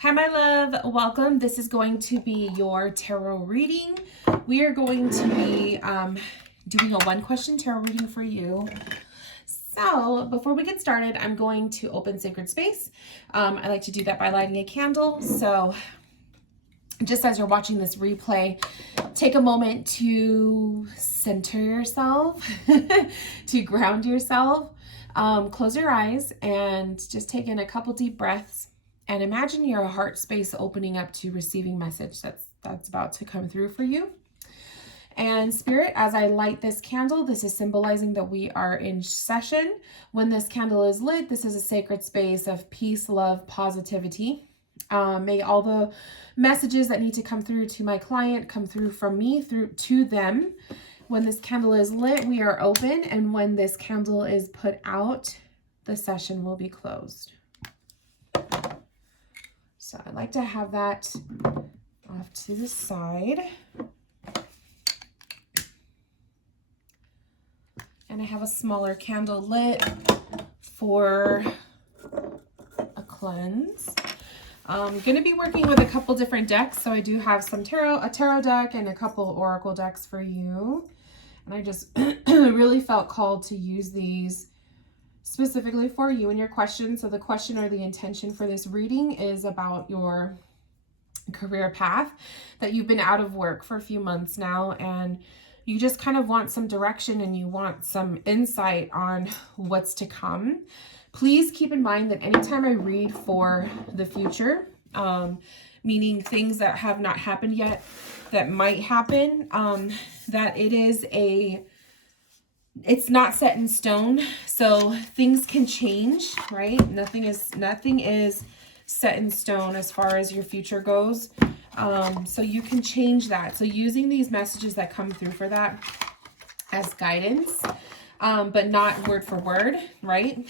Hi, my love. Welcome. This is going to be your tarot reading. We are going to be doing a one-question tarot reading for you. So before we get started, I'm going to open sacred space. I like to do that by lighting a candle. So just as you're watching this replay, take a moment to center yourself, to ground yourself. Close your eyes and just take in a couple deep breaths. And imagine your heart space opening up to receiving message that's about to come through for you. And Spirit, as I light this candle, this is symbolizing that we are in session. When this candle is lit, this is a sacred space of peace, love, positivity. May all the messages that need to come through to my client come through from me through to them. When this candle is lit, we are open. And when this candle is put out, the session will be closed. So I'd like to have that off to the side. And I have a smaller candle lit for a cleanse. I'm going to be working with a couple different decks. So I do have a tarot deck and a couple oracle decks for you. And I just really felt called to use these specifically for you and your question. So the question or the intention for this reading is about your career path, that you've been out of work for a few months now and you just kind of want some direction and you want some insight on what's to come. Please keep in mind that anytime I read for the future, meaning things that have not happened yet that might happen, that it's not set in stone. So things can change, right? Nothing is set in stone as far as your future goes. So you can change that. So using these messages that come through for that as guidance, but not word for word, right?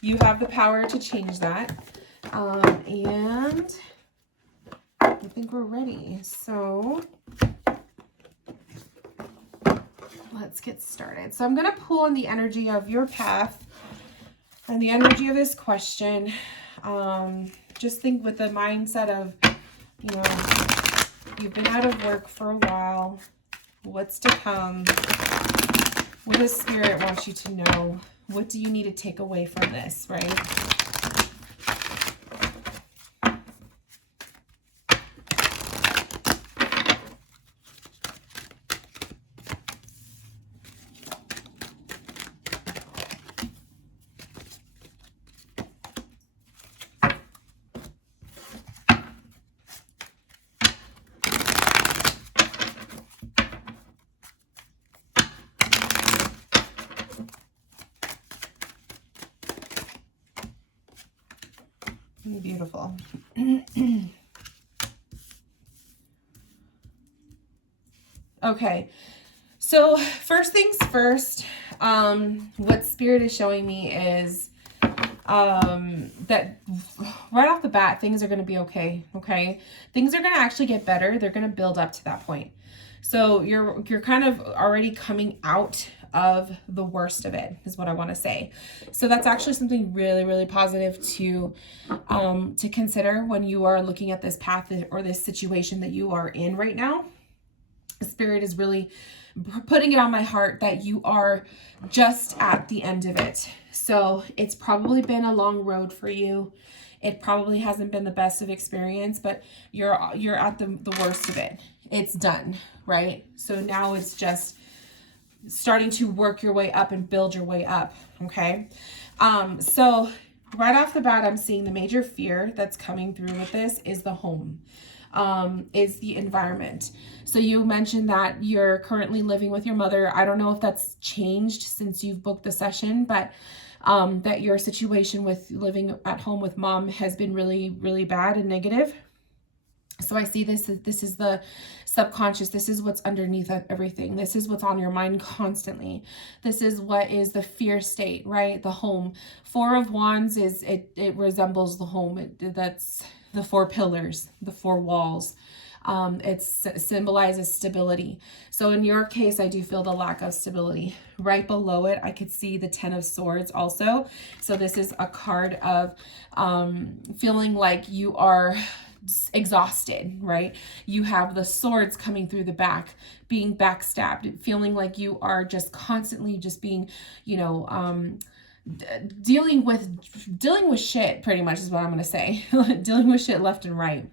You have the power to change that. And I think we're ready. So let's get started. So I'm going to pull on the energy of your path and the energy of this question. Just think with the mindset of, you've been out of work for a while. What's to come? What does Spirit want you to know? What do you need to take away from this, right? Beautiful. Okay, so first things first, what Spirit is showing me is that right off the bat, things are going to be okay. Things are going to actually get better. They're going to build up to that point. So you're kind of already coming out of the worst of it, is what I want to say. So that's actually something really, really positive to consider when you are looking at this path or this situation that you are in right now. Spirit is really putting it on my heart that you are just at the end of it. So it's probably been a long road for you. It probably hasn't been the best of experience, but you're at the worst of it. It's done, right? So now it's just starting to work your way up and build your way up, okay? So right off the bat, I'm seeing the major fear that's coming through with this is the home, is the environment. So you mentioned that you're currently living with your mother. I don't know if that's changed since you've booked the session, but that your situation with living at home with mom has been really, really bad and negative. So I see this is the subconscious. This is what's underneath everything. This is what's on your mind constantly. This is what is the fear state, right? The home. Four of Wands is, it resembles the home. That's the four pillars, the four walls. It symbolizes stability. So in your case, I do feel the lack of stability. Right below it, I could see the Ten of Swords also. So this is a card of feeling like you are exhausted, right? You have the swords coming through the back, being backstabbed, feeling like you are just constantly just being, you know, dealing with shit, pretty much is what I'm going to say. Dealing with shit left and right.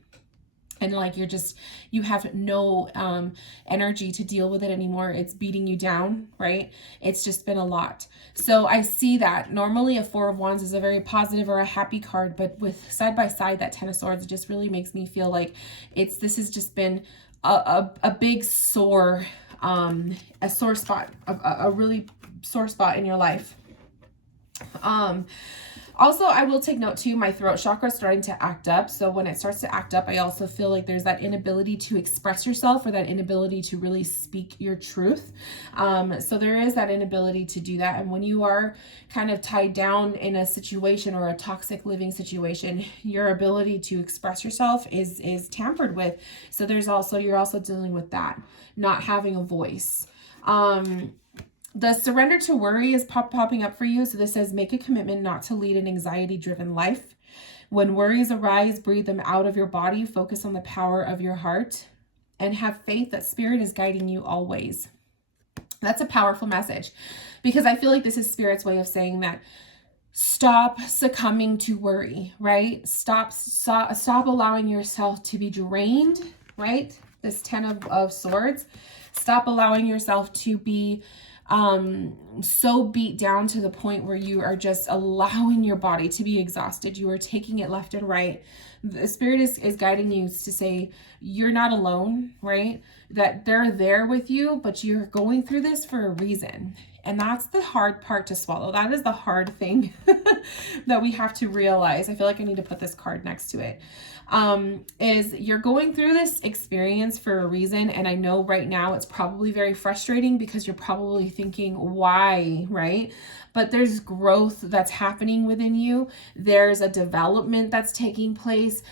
And like you have no energy to deal with it anymore. It's beating you down, right? It's just been a lot. So I see that. Normally a Four of Wands is a very positive or a happy card, but with side by side that Ten of Swords, it just really makes me feel like this has just been a big sore, a sore spot, a really sore spot in your life. Also, I will take note too, my throat chakra is starting to act up. So when it starts to act up, I also feel like there's that inability to express yourself, or that inability to really speak your truth. So there is that inability to do that. And when you are kind of tied down in a situation or a toxic living situation, your ability to express yourself is tampered with. So you're also dealing with that, not having a voice. The surrender to worry is popping up for you. So this says, make a commitment not to lead an anxiety-driven life. When worries arise, breathe them out of your body. Focus on the power of your heart and have faith that Spirit is guiding you always. That's a powerful message, because I feel like this is Spirit's way of saying that stop succumbing to worry, right? Stop allowing yourself to be drained, right? This Ten of Swords. Stop allowing yourself to be so beat down to the point where you are just allowing your body to be exhausted. You are taking it left and right. The Spirit is guiding you to say you're not alone, right? That they're there with you, but you're going through this for a reason. And that's the hard part to swallow. That is the hard thing that we have to realize. I feel like I need to put this card next to it. Is you're going through this experience for a reason. And I know right now it's probably very frustrating, because you're probably thinking, why, right? But there's growth that's happening within you. There's a development that's taking place.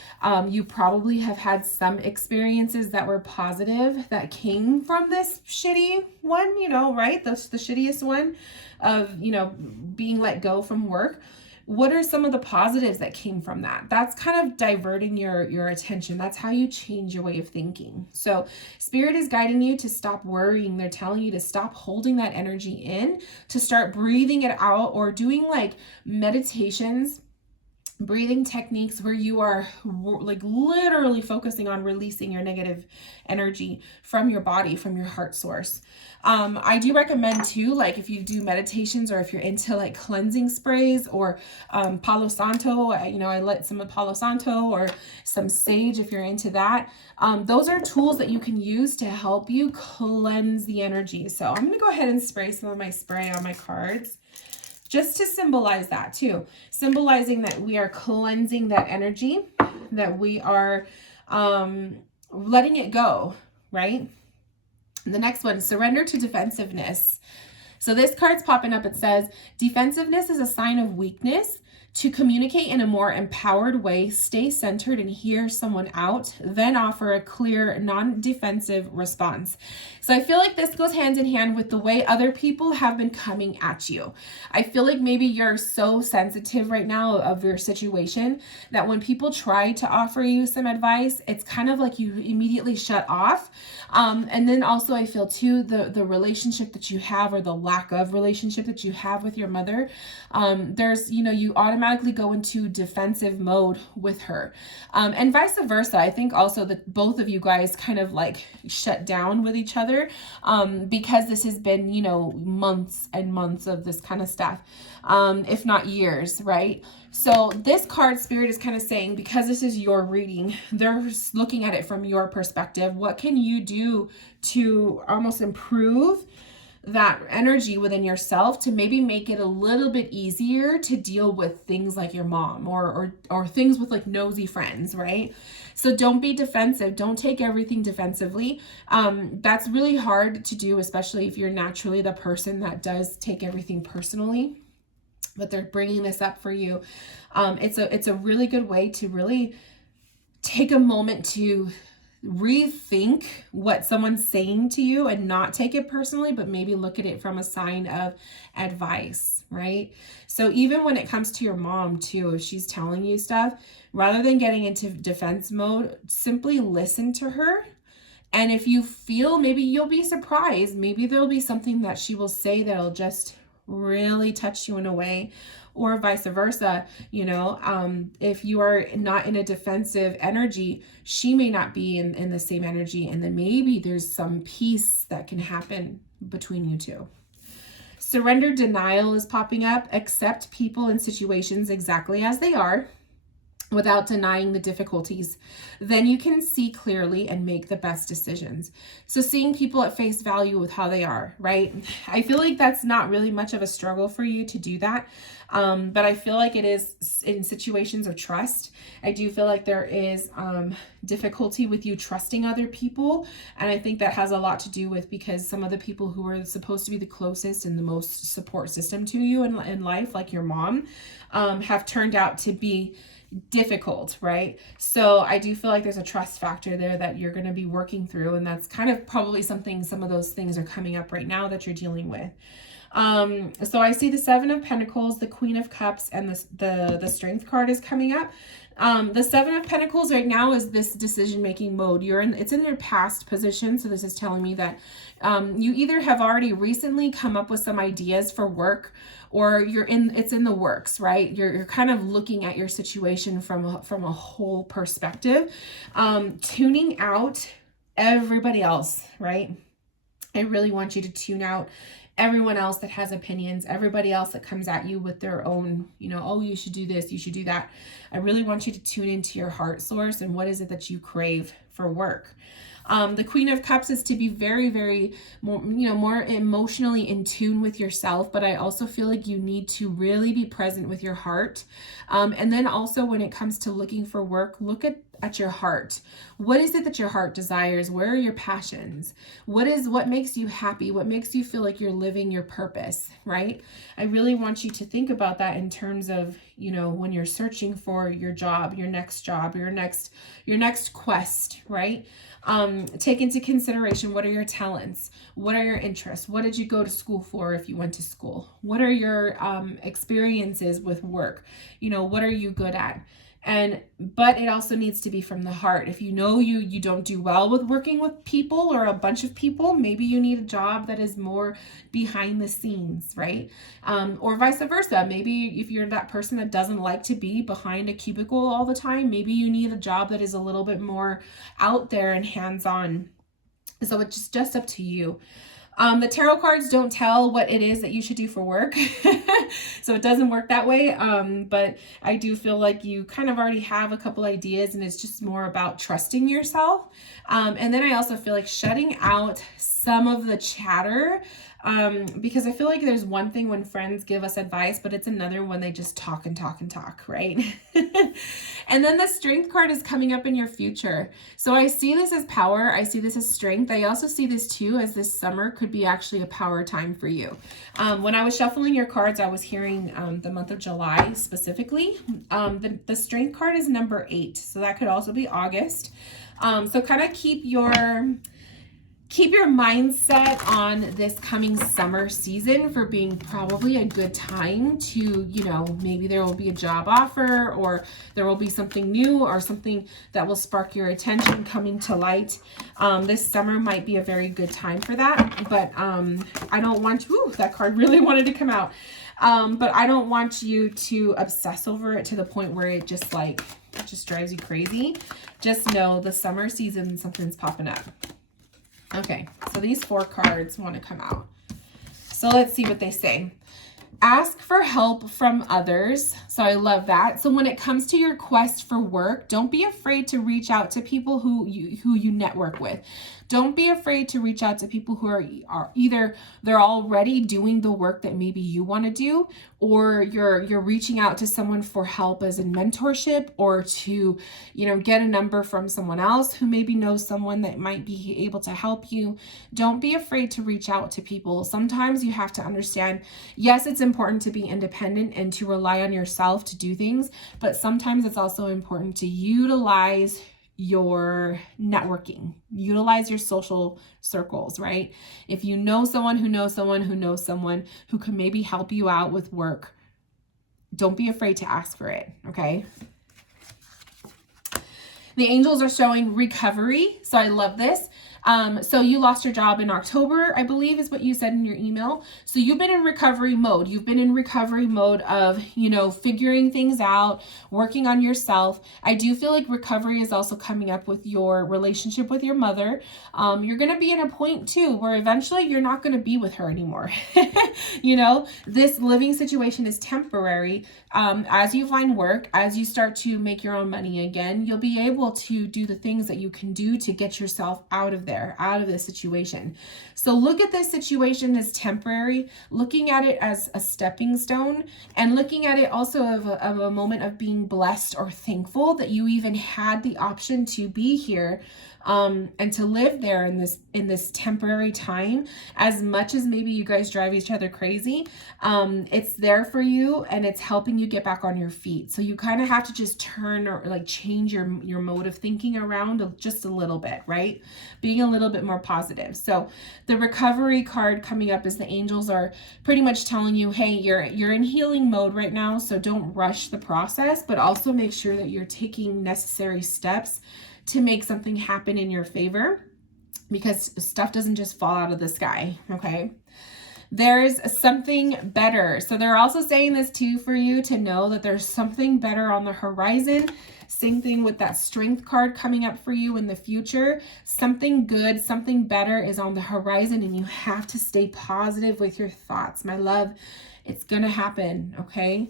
You probably have had some experiences that were positive that came from this shitty one, you know, right? The shittiest one of, you know, being let go from work. What are some of the positives that came from that? That's kind of diverting your attention. That's how you change your way of thinking. So Spirit is guiding you to stop worrying. They're telling you to stop holding that energy in, to start breathing it out, or doing like meditations, breathing techniques where you are like literally focusing on releasing your negative energy from your body, from your heart source. I do recommend too, like if you do meditations, or if you're into like cleansing sprays, or Palo Santo, you know, I lit some of Palo Santo, or some sage if you're into that. Those are tools that you can use to help you cleanse the energy. So I'm going to go ahead and spray some of my spray on my cards, just to symbolize that too. Symbolizing that we are cleansing that energy, that we are letting it go, right? The next one, surrender to defensiveness. So this card's popping up. It says, defensiveness is a sign of weakness. To communicate in a more empowered way, stay centered and hear someone out, then offer a clear, non-defensive response. So I feel like this goes hand in hand with the way other people have been coming at you. I feel like maybe you're so sensitive right now of your situation that when people try to offer you some advice, it's kind of like you immediately shut off. And then also I feel too, the relationship that you have, or the lack of relationship that you have with your mother, there's, you know, you automatically go into defensive mode with her, and vice versa. I think also that both of you guys kind of like shut down with each other, because this has been, you know, months and months of this kind of stuff, if not years, right? So this card, Spirit is kind of saying, because this is your reading, they're looking at it from your perspective. What can you do to almost improve that energy within yourself to maybe make it a little bit easier to deal with things like your mom or things with like nosy friends, right? So don't be defensive. Don't take everything defensively. That's really hard to do, especially if you're naturally the person that does take everything personally. But they're bringing this up for you. It's a really good way to really take a moment to rethink what someone's saying to you and not take it personally, but maybe look at it from a sign of advice, right? So even when it comes to your mom too, if she's telling you stuff, rather than getting into defense mode, simply listen to her. And if you feel, maybe you'll be surprised, maybe there'll be something that she will say that'll just really touch you in a way, or vice versa. If you are not in a defensive energy, she may not be in the same energy, and then maybe there's some peace that can happen between you two. Surrender denial is popping up. Accept people and situations exactly as they are without denying the difficulties. Then you can see clearly and make the best decisions. So seeing people at face value with how they are, right? I feel like that's not really much of a struggle for you to do that. But I feel like it is in situations of trust. I do feel like there is difficulty with you trusting other people. And I think that has a lot to do with because some of the people who are supposed to be the closest and the most support system to you in life, like your mom, have turned out to be difficult, right? So I do feel like there's a trust factor there that you're going to be working through, and that's kind of probably something, some of those things are coming up right now that you're dealing with. So I see the Seven of Pentacles, the Queen of Cups, and the Strength card is coming up. The Seven of Pentacles right now is this decision-making mode. It's in your past position. So this is telling me that you either have already recently come up with some ideas for work, or it's in the works, right? You're kind of looking at your situation from a whole perspective, tuning out everybody else, right? I really want you to tune out everyone else that has opinions, everybody else that comes at you with their own, oh, you should do this, you should do that. I really want you to tune into your heart source and what is it that you crave for work. The Queen of Cups is to be very, very more emotionally in tune with yourself, but I also feel like you need to really be present with your heart. And then also when it comes to looking for work, look at your heart. What is it that your heart desires? Where are your passions? What makes you happy? What makes you feel like you're living your purpose, right? I really want you to think about that in terms of, when you're searching for your job, your next quest, right? Take into consideration, what are your talents? What are your interests? What did you go to school for if you went to school? What are your experiences with work? What are you good at? But it also needs to be from the heart. If you don't do well with working with people or a bunch of people, maybe you need a job that is more behind the scenes, right? Or vice versa. Maybe if you're that person that doesn't like to be behind a cubicle all the time, maybe you need a job that is a little bit more out there and hands-on. So it's just up to you. The tarot cards don't tell what it is that you should do for work. So it doesn't work that way. But I do feel like you kind of already have a couple ideas, and it's just more about trusting yourself. And then I also feel like shutting out some of the chatter, because I feel like there's one thing when friends give us advice, but it's another when they just talk and talk and talk, right? And then the Strength card is coming up in your future. So I see this as power. I see this as strength. I also see this too as this summer could be actually a power time for you. When I was shuffling your cards, I was hearing the month of July specifically. The Strength card is number 8. So that could also be August. So kind of keep your mindset on this coming summer season for being probably a good time to, maybe there will be a job offer, or there will be something new or something that will spark your attention coming to light. This summer might be a very good time for that, but I don't want you, that card really wanted to come out. But I don't want you to obsess over it to the point where it just drives you crazy. Just know the summer season, something's popping up. Okay, so these 4 cards want to come out. So let's see what they say. Ask for help from others. So I love that. So when it comes to your quest for work, don't be afraid to reach out to people who you network with. Don't be afraid to reach out to people who are either they're already doing the work that maybe you want to do, or you're reaching out to someone for help as in mentorship, or to, get a number from someone else who maybe knows someone that might be able to help you. Don't be afraid to reach out to people. Sometimes you have to understand, yes, it's important to be independent and to rely on yourself to do things, but sometimes it's also important to utilize your networking, utilize your social circles, right? If you know someone who knows someone who knows someone who can maybe help you out with work, don't be afraid to ask for it, okay? The angels are showing recovery, so I love this. So you lost your job in October, I believe is what you said in your email. So you've been in recovery mode. You've been in recovery mode of, figuring things out, working on yourself. I do feel like recovery is also coming up with your relationship with your mother. You're going to be at a point too, where eventually you're not going to be with her anymore. This living situation is temporary. As you find work, as you start to make your own money again, you'll be able to do the things that you can do to get yourself out of this situation. So look at this situation as temporary, looking at it as a stepping stone, and looking at it also of a moment of being blessed or thankful that you even had the option to be here, and to live there in this temporary time. As much as maybe you guys drive each other crazy, it's there for you and it's helping you get back on your feet. So you kind of have to just turn or change your mode of thinking around just a little bit, right? Being a little bit more positive. So the recovery card coming up is the angels are pretty much telling you, hey, you're in healing mode right now, so don't rush the process, but also make sure that you're taking necessary steps to make something happen in your favor, because stuff doesn't just fall out of the sky, okay? There's something better. So they're also saying this too for you to know that there's something better on the horizon. Same thing with that strength card coming up for you in the future. Something good, something better is on the horizon, and you have to stay positive with your thoughts. My love, it's gonna happen, okay?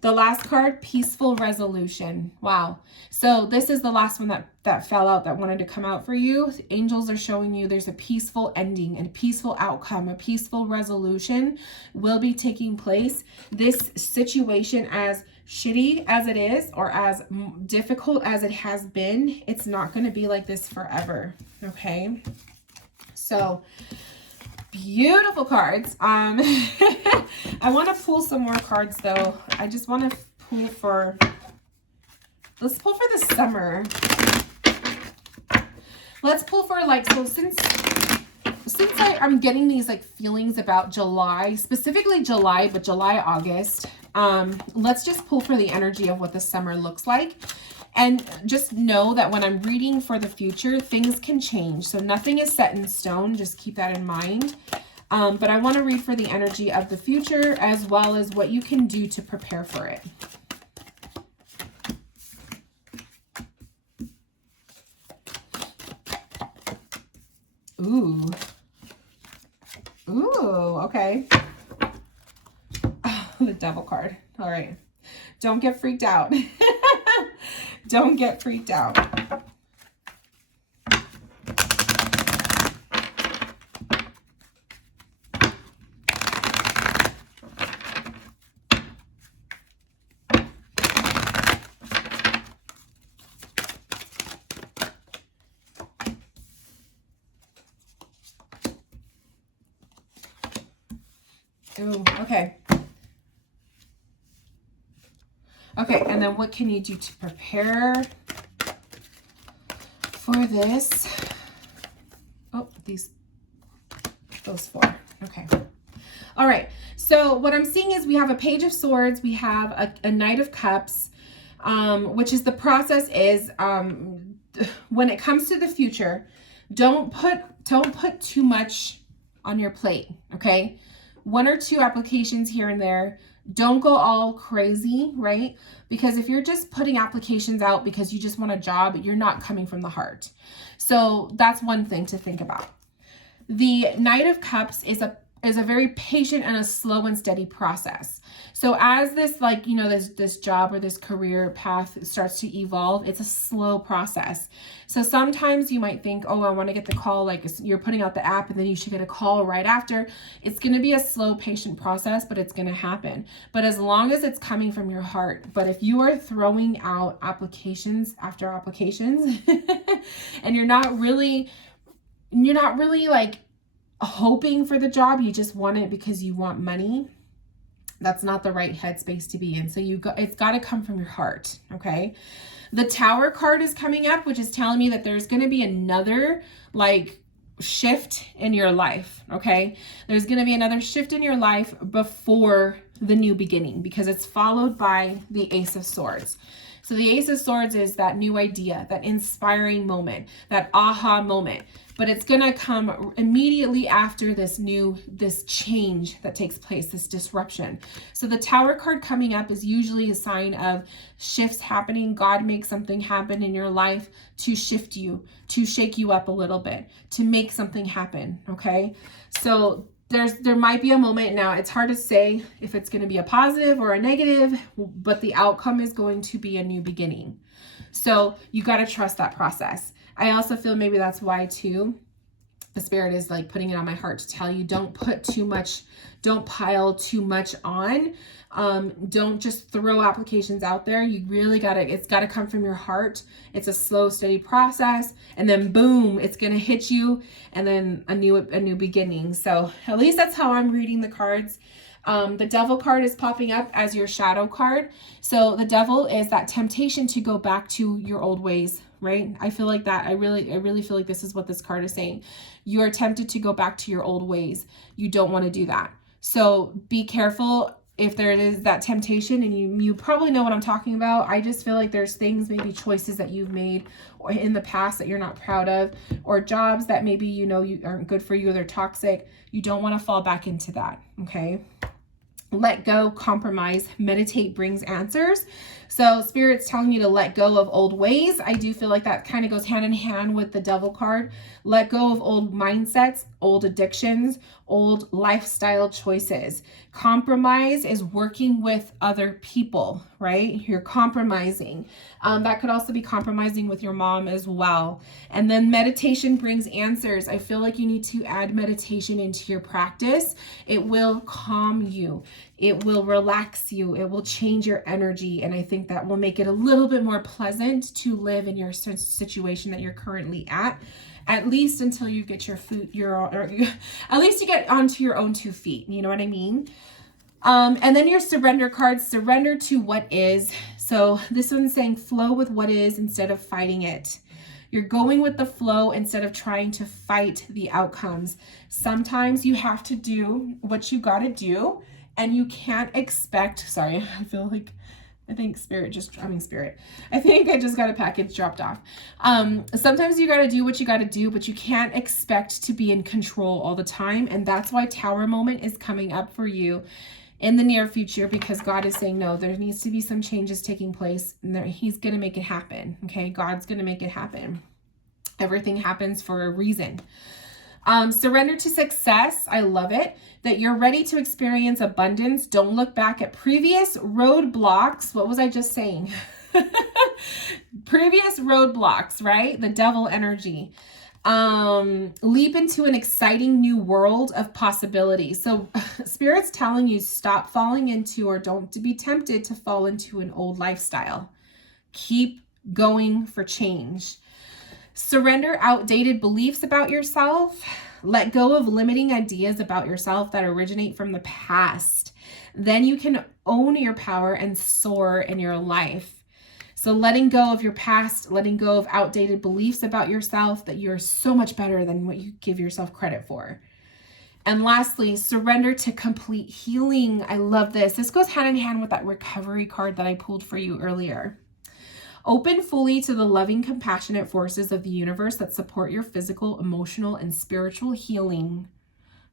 The last card, peaceful resolution. Wow. So this is the last one that fell out that wanted to come out for you. Angels are showing you there's a peaceful ending and a peaceful outcome, a peaceful resolution will be taking place. This situation, as shitty as it is or as difficult as it has been, it's not going to be like this forever. Okay. So beautiful cards. I want to pull some more cards though. I just want to pull for, let's pull for the summer. Let's pull for so since I'm getting these feelings about July, specifically July, but July, August, let's just pull for the energy of what the summer looks like. And just know that when I'm reading for the future, things can change. So nothing is set in stone. Just keep that in mind. But I want to read for the energy of the future as well as what you can do to prepare for it. Ooh. Ooh, okay. Oh, the Devil card. All right. Don't get freaked out. Don't get freaked out. Ooh, okay. Okay, and then what can you do to prepare for this? Oh, those four. Okay. All right. So what I'm seeing is we have a Page of Swords. We have a Knight of Cups, which is the process is, when it comes to the future, don't put too much on your plate. Okay. 1 or 2 applications here and there. Don't go all crazy, right? Because if you're just putting applications out because you just want a job, you're not coming from the heart. So that's one thing to think about. The Knight of Cups is a is a very patient and a slow and steady process. So as this, like, you know, this job or this career path starts to evolve, it's a slow process. So sometimes you might think, oh, I want to get the call, like you're putting out the app and then you should get a call right after. It's going to be a slow, patient process, but it's going to happen. But as long as it's coming from your heart. But if you are throwing out applications after applications and you're not really like hoping for the job, you just want it because you want money, that's not the right headspace to be in. So it's got to come from your heart. Okay. The Tower card is coming up, which is telling me that there's going to be another like shift in your life. Okay. There's going to be another shift in your life before the new beginning, because it's followed by the Ace of Swords. So the Ace of Swords is that new idea, that inspiring moment, that aha moment. But it's going to come immediately after this change that takes place, this disruption. So the Tower card coming up is usually a sign of shifts happening. God makes something happen in your life to shift you, to shake you up a little bit, to make something happen, okay? So there might be a moment now. It's hard to say if it's going to be a positive or a negative, but the outcome is going to be a new beginning. So you got to trust that process. I also feel maybe that's why too, the Spirit is like putting it on my heart to tell you, don't pile too much on. Don't just throw applications out there. You really it's gotta come from your heart. It's a slow, steady process. And then boom, it's gonna hit you, and then a new beginning. So at least that's how I'm reading the cards. The Devil card is popping up as your shadow card. So the Devil is that temptation to go back to your old ways, right? I feel like that. I really feel like this is what this card is saying. You are tempted to go back to your old ways. You don't want to do that. So be careful if there is that temptation, and you probably know what I'm talking about. I just feel like there's things, maybe choices that you've made or in the past that you're not proud of, or jobs that maybe you aren't good for you, or they're toxic. You don't want to fall back into that, okay? Let go, compromise, meditate brings answers. So Spirit's telling you to let go of old ways. I do feel like that kind of goes hand in hand with the Devil card. Let go of old mindsets, old addictions, old lifestyle choices. Compromise is working with other people, right? You're compromising. That could also be compromising with your mom as well. And then meditation brings answers. I feel like you need to add meditation into your practice. It will calm you. It will relax you. It will change your energy. And I think that will make it a little bit more pleasant to live in your situation that you're currently at least until you get at least you get onto your own 2 feet. You know what I mean? And then your surrender cards, surrender to what is. So this one's saying flow with what is instead of fighting it. You're going with the flow instead of trying to fight the outcomes. Sometimes you have to do what you got to do, and you can't expect, sorry, I think I think I just got a package dropped off. Sometimes you got to do what you got to do, but you can't expect to be in control all the time. And that's why Tower moment is coming up for you in the near future, because God is saying, no, there needs to be some changes taking place, and he's going to make it happen. Okay. God's going to make it happen. Everything happens for a reason. Surrender to success. I love it. That you're ready to experience abundance. Don't look back at previous roadblocks. What was I just saying? Previous roadblocks, right? The Devil energy. Leap into an exciting new world of possibility. So Spirit's telling you, stop falling into, or don't be tempted to fall into an old lifestyle. Keep going for change. Surrender outdated beliefs about yourself. Let go of limiting ideas about yourself that originate from the past. Then you can own your power and soar in your life. So letting go of your past, letting go of outdated beliefs about yourself, that you're so much better than what you give yourself credit for. And lastly, surrender to complete healing. I love this. This goes hand in hand with that recovery card that I pulled for you earlier. Open fully to the loving, compassionate forces of the universe that support your physical, emotional, and spiritual healing.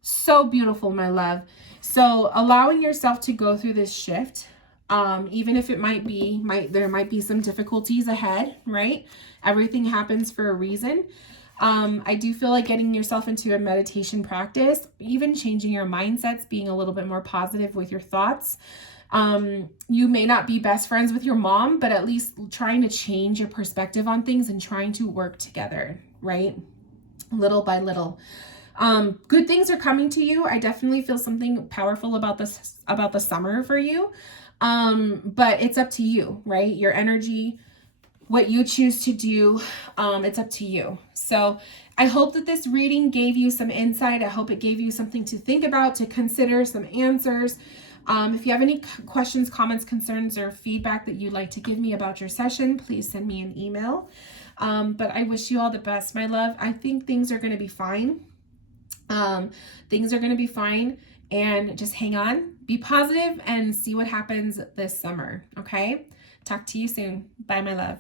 So beautiful, my love. So allowing yourself to go through this shift, even if it there might be some difficulties ahead, right? Everything happens for a reason. I do feel like getting yourself into a meditation practice, even changing your mindsets, being a little bit more positive with your thoughts. You may not be best friends with your mom, but at least trying to change your perspective on things and trying to work together, right? Little by little. Good things are coming to you. I definitely feel something powerful about this, about the summer for you. But it's up to you, right? Your energy, what you choose to do, it's up to you. So I hope that this reading gave you some insight. I hope it gave you something to think about, to consider, some answers. If you have any questions, comments, concerns, or feedback that you'd like to give me about your session, please send me an email. But I wish you all the best, my love. I think things are going to be fine. Things are going to be fine, and just hang on, be positive, and see what happens this summer. Okay? Talk to you soon. Bye, my love.